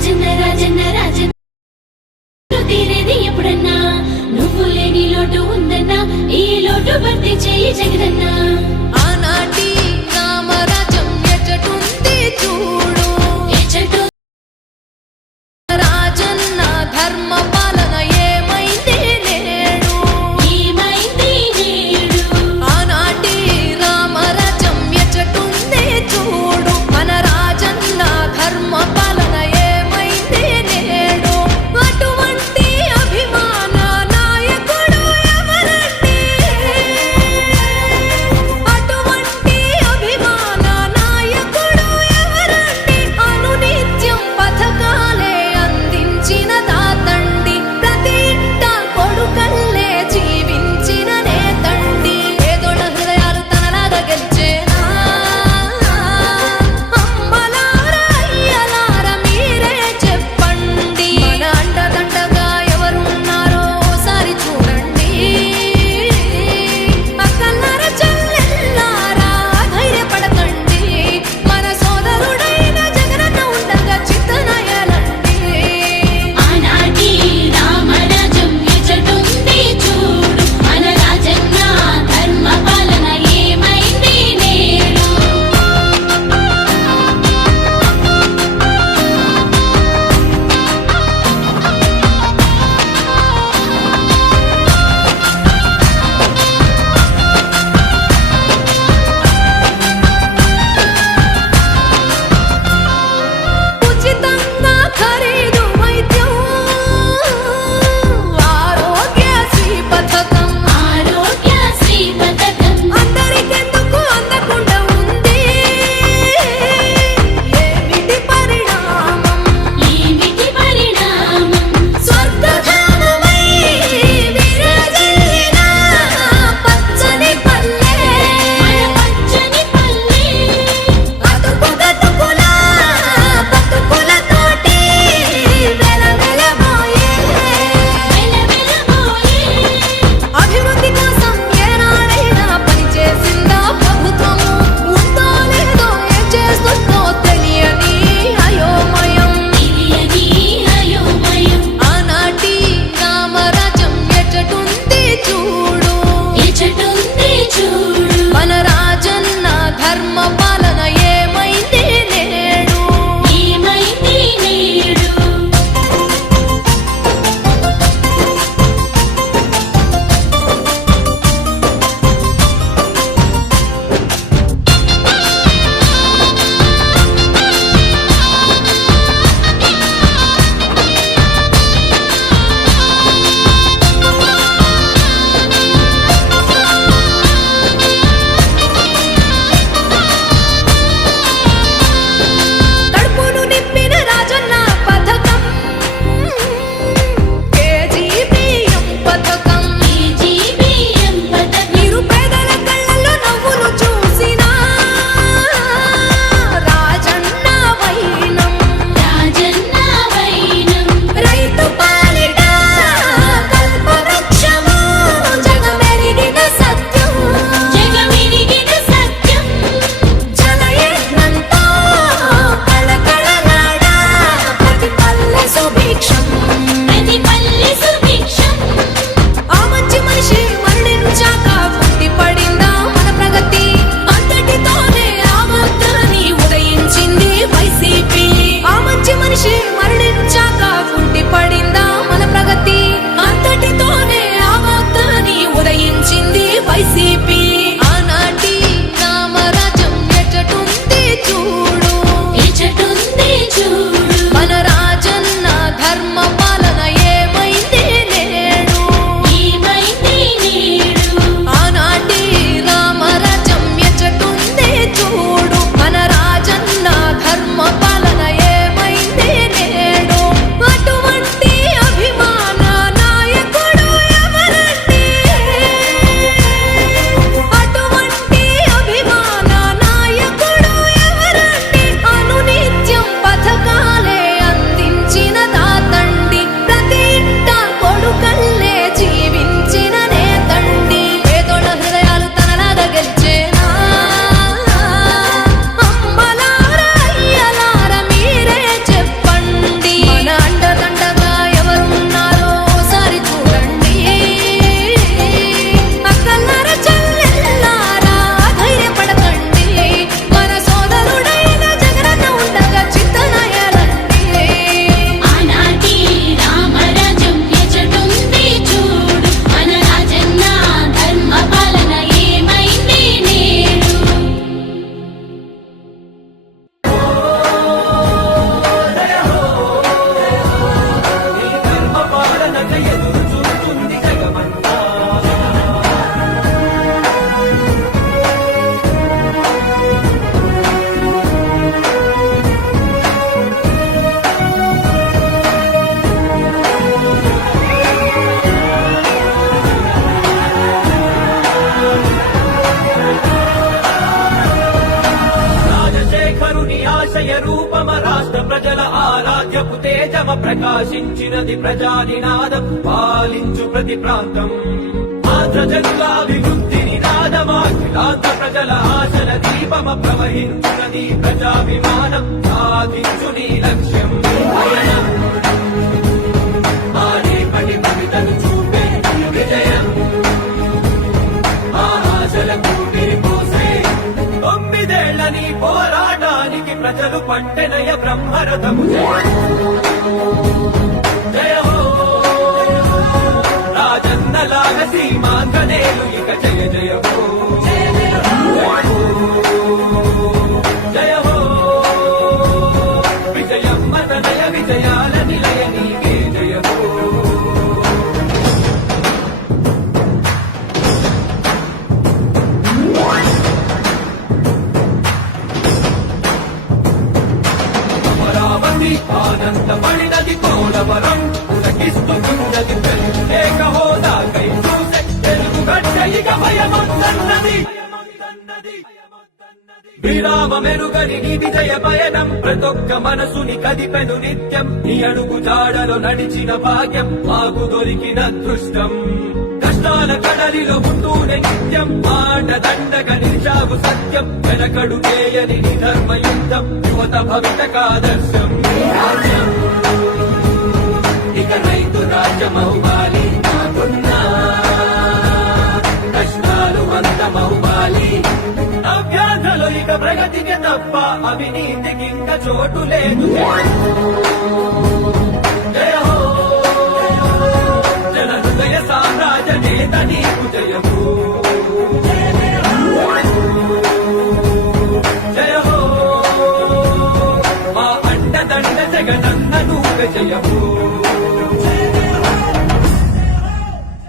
రాజన్న రాజన్న రాజన్న తీరేది ఎప్పుడన్నా నువ్వు లేని లోటు ఉందన్నా ఈ లోటు భర్తీ చేయి జగనన్నా ఆనాటి రామరాజ్యం ఎచ్చటుంది చూడు ఎచ్చటు రాజన్న ధర్మ పాలన ఏమైంది నేడు ఏమైంది నేడు ఆనాటి రామరాజ్యం ఎచ్చటుంది చూడు మన రాజన్న ధర్మ పాలన ఏమైంది నేడు అటువంటి అభిమాన నాయకుడు ఎవరండి మార్పు తేజమ ప్రకాశించినది ప్రజానినాదం పాలించు ప్రతి ప్రాంతం ఆంధ్ర జనుల అభివృద్ధి నినాదమాఖిలాంధ్ర ప్రజల ఆశల దీపమ ప్రవహించునది ప్రజాభిమానం సాధించు నీ లక్ష్యం పయనం ఆరేపటి భవితను చూపే నీ విజయం ఆశలకు విరిపోసే 9 నీ పోరాటానికి ప్రజలు పట్టెనయ బ్రహ్మరథము జయ హో రాజన్నలాగ సీమాంకనేలు ఇక జయ జయ హో జయ హో విజయమ్మ తనయ విజయాల నిలయ నీకే జయ హో అమరావతి ఆనందపడినది పోలవరం ఉలకిస్తున్నది ప్రత్యేక హోదాకై చూసే తెలుగు గడ్డ ఇక భయమొద్దన్నది విరామ మెరుగని నీ విజయ పయనం ప్రతొక్క మనసుని కదిపెను నిత్యం నీ అడుగు జాడలో నడిచిన భాగ్యం మాకు దొరికిన అదృష్టం కష్టాల కడలిలో ఉంటూనే నిత్యం మాట దండగా నిలిచావు సత్యం వెనకడు చేయని నీ ధర్మయుద్ధం యువత భవితకాదర్శం రాజ్యం ఇక రైతు రాజ్యమవ్వాలి నాకున్నా కష్టాలు అంతమవ్వాలి అభ్యాసలో ఇక ప్రగతికి తప్ప అవినీతికి ఇంకా చోటు లేదు జయ హో జన హృదయ సామ్రాజ్య నేత నీకు జయము జయ హో మా అండదండ జగనన్న నువ్వు జయము